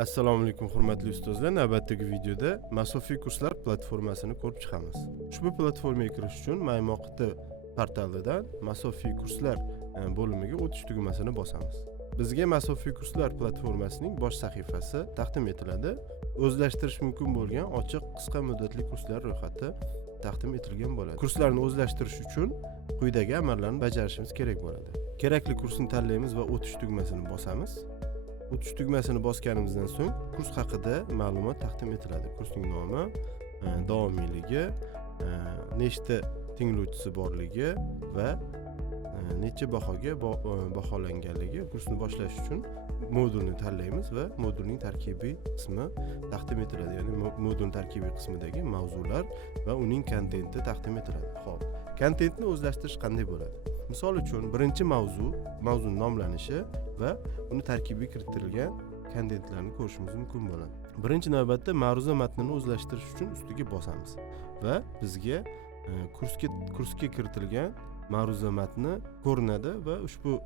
Assalomu alaykum hurmatli ustozlar. Navbatdagi videoda masofiy kurslar platformasini ko'rib chiqamiz. Ushbu platformaga kirish uchun Maymoqti portalidan masofiy kurslar bo'limiga o'tish tugmasini bosamiz. Bizga masofiy kurslar platformasining bosh sahifasi taqdim etiladi. O'zlashtirish mumkin bo'lgan ochiq qisqa muddatli kurslar ro'yxati taqdim etilgan bo'ladi. Kurslarni o'zlashtirish uchun quyidagi amallarni bajarishimiz kerak bo'ladi. Kerakli kursni tanlaymiz va o'tish tugmasini bosamiz. O'tish tugmasini bosganimizdan so'ng kurs haqida ma'lumot taqdim etiladi. Kursning nomi, davomiyligi, nechta tinglovchisi borligi va necha bahoga baholanganligi. Kursni boshlash uchun modulni tanlaymiz va modulning tarkibiy qismi taqdim etiladi. Ya'ni modul tarkibiy qismidagi mavzular va uning kontenti taqdim etiladi. Xo'p, kontentni o'zlashtirish qanday bo'ladi? Misol uchun, birinchi mavzu nomlanishi va uni tarkibiga kiritilgan kontentlarni ko'rishimiz mumkin bo'ladi. Birinchi navbatda ma'ruza matnini o'zlashtirish uchun ustiga bosamiz va bizga kursga kiritilgan ma'ruza matni ko'rinadi va ushbu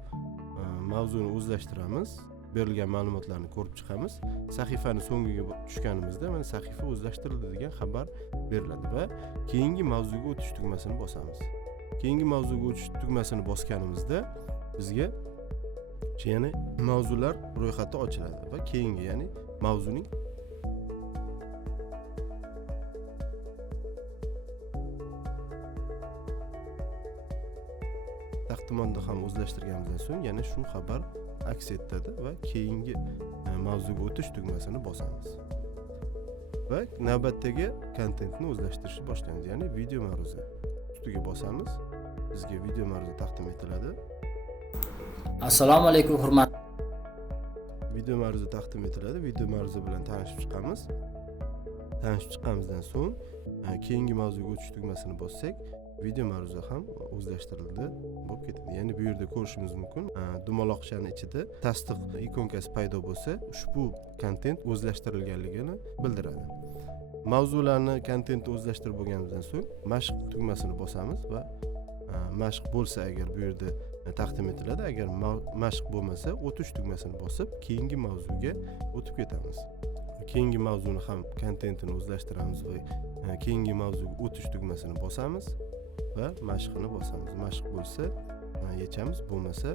mavzuni o'zlashtiramiz. Berilgan ma'lumotlarni ko'rib chiqamiz. Sahifani so'ngiga tushganimizda mana sahifa o'zlashtirildi degan xabar beriladi va keyingi mavzuga o'tish tugmasini bosamiz. Keyingi mavzuga o'tish tugmasini bosganimizda bizga ya'ni mavzular ro'yxati ochiladi va keyingi, ya'ni mavzuning taqdimotni ham o'zlashtirganimizdan so'ng yana shu xabar aks etadi va keyingi mavzuga o'tish tugmasini bosamiz. Va navbatdagi kontentni o'zlashtirishni boshlaymiz, ya'ni video ma'ruza. Ustiga bosamiz. Bizga video ma'ruza taqdim etiladi. Assalomu alaykum hurmatli. Video ma'ruza taqdim etiladi. Video ma'ruza bilan tanishib chiqamiz. Tanishib chiqqanimizdan so'ng keyingi mavzuga o'tish tugmasini bossak, video ma'ruza ham o'zlashtirildi bo'lib ketadi. Ya'ni bu yerda ko'rishimiz mumkin, dumaloqchaning ichida tasdiq ikonkasi paydo bo'lsa, ushbu kontent o'zlashtirilganligini bildiradi. Mavzularni kontentni o'zlashtirib bo'lganimizdan so'ng mashq tugmasini bosamiz va mashq bo'lsa agar bu yerda taqdim etiladi. Agar mashq bo'lmasa, o'tish tugmasini bosib, keyingi mavzuga o'tib ketamiz. Keyingi mavzuni ham kontentini o'zlashtiramiz va keyingi mavzuga o'tish tugmasini bosamiz va mashqni bosamiz. Mashq bo'lsa yechamiz, bo'lmasa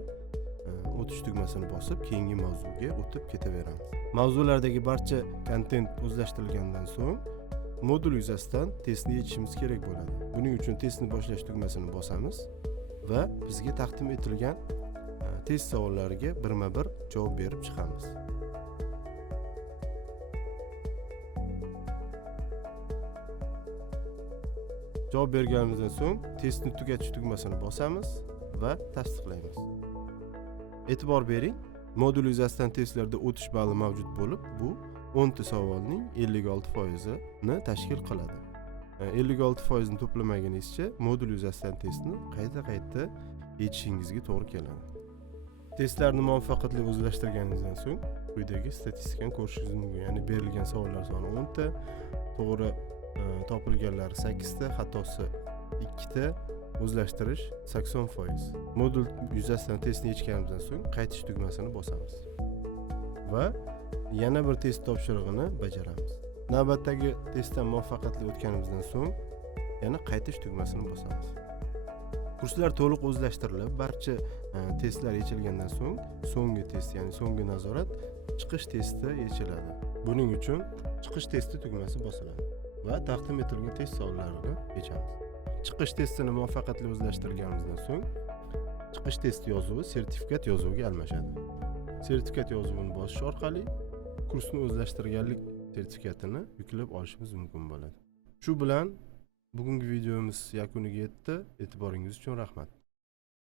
o'tish tugmasini bosib, keyingi mavzuga o'tib ketaveramiz. Mavzulardagi barcha kontent o'zlashtirilgandan so'ng modul yuzasidan testni yechishimiz kerak bo'ladi. Buning uchun testni boshlash tugmasini bosamiz va bizga taqdim etilgan test savollariga birma-bir javob berib chiqamiz. Javob berganimizdan so'ng testni tugatish tugmasini bosamiz va tasdiqlaymiz. E'tibor bering, modul yuzasidan testlarda o'tish balli mavjud bo'lib, bu 10 ta savolning 56%ni tashkil qiladi. 56%ni to'plamagunizcha modul yuzasidan testni qayta yechishingizga to'g'ri keladi. Testlarni muvaffaqiyatli o'zlashtirganingizdan so'ng quyidagi statistikani ko'rishingiz mumkin. Ya'ni berilgan savollar soni 10 ta, to'g'ri topilganlari 8 ta, xatosi 2 ta, o'zlashtirish 80%. Modul yuzasidan testni yechganimizdan so'ng qaytish tugmasini bosamiz va yana bir test topshirig'ini bajaramiz. Navbatdagi testdan muvaffaqiyatli o'tganimizdan so'ng yana qaytish tugmasini bosamiz. Kurslar to'liq o'zlashtirilib, barcha testlar yechilgandan so'ng so'nggi test, ya'ni so'nggi nazorat chiqish testi yechiladi. Buning uchun chiqish testi tugmasi bosiladi va taqdim etilgan test savollarini yechamiz. Chiqish testini muvaffaqiyatli o'zlashtirganimizdan so'ng chiqish testi yozuvi sertifikat yozuviga almashadi. Sertifikat yozuvini bosish orqali kursni o'zlashtirganlik sertifikatini yuklab olishimiz mumkin bo'ladi. Shu bilan bugungi videomiz yakuniga yetdi. E'tiboringiz uchun rahmat.